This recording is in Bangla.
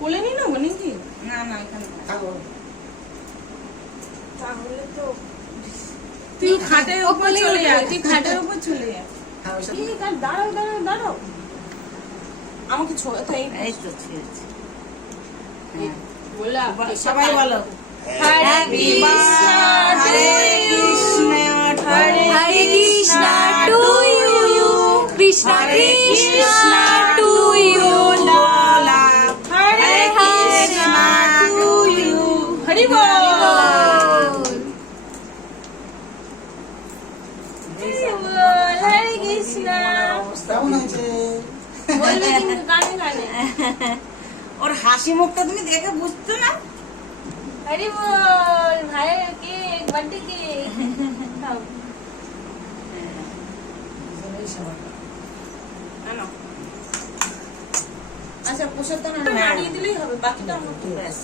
কোলে নিয়ে নেব নাকি? না না এখানে তাহলে। তো তুই খাটের উপর চলে যা তুই খাটের উপর চলে যা। দাঁড়াও দাঁড়াও দাঁড়াও। আমাকে ছোঁয়া তাই এই তো ছেড়েছি বলা সবাই বলো। হরে কৃষ্ণ কৃষ্ণ কৃষ্ণ টু ইউ বলা হরে কৃষ্ণ টু ইউ হরি বল হরে কৃষ্ণ কেমন হয়েছে বলবে কিন্তু গানে গানে। ওর হাসি মুখটা তুমি দেখে বুঝতো না? হরি বল ভাইয়ের কেক বার্থডে কেক খাও এই সময়টা। না না আচ্ছা তো নাড়িয়ে দিলেই হবে বাকিটা আমার ব্যাস